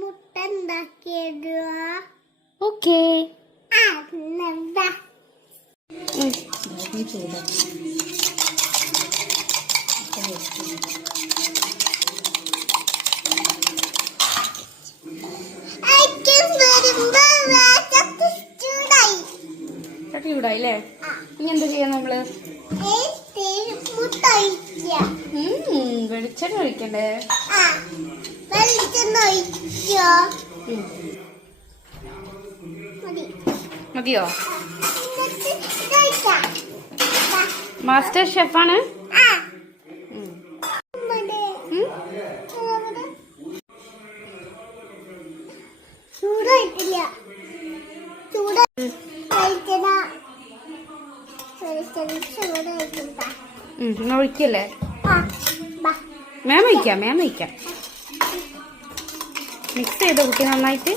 മുട്ട ഉണ്ടാക്കിയിടുക. ഓക്കേ. ചൂടായില്ലേ? ഇനി എന്താ ചെയ്യാ നമ്മള്? വെളിച്ചെണ്ണ ഒഴിക്കണ്ടേ? മതിയോ? മാസ്റ്റർ ഷെഫാണ്. ചൂടായിട്ടില്ല. ഒഴിക്കല്ലേ? മേം വയ്ക്കാം. മിക്സ് ചെയ്തോ കുട്ടി നന്നായിട്ട്.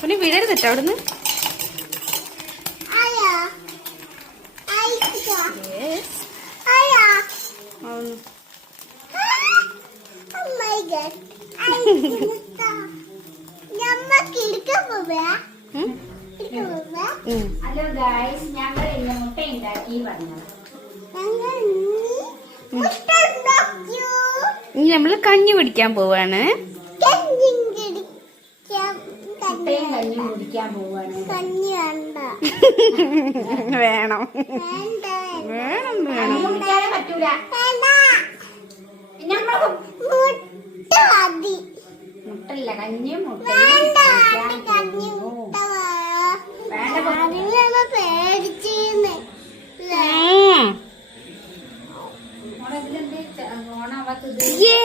പിന്നെ വീഴരുതിട്ടോ അവിടുന്ന്. ഹലോ ഗായ്സ്, ഞങ്ങൾ ഇന്ന് മുട്ട ഉണ്ടാക്കി പറഞ്ഞത്. ഇനി നമ്മള് കഞ്ഞി കുടിക്കാൻ പോവാണ്. കഞ്ഞി കുടിക്കാൻ പോവാണ്. കഞ്ഞി വേണ്ട. വേണം. കുടിക്കാനേ പറ്റൂല. മുട്ടല്ല, കഞ്ഞിയും മുട്ടയും യേ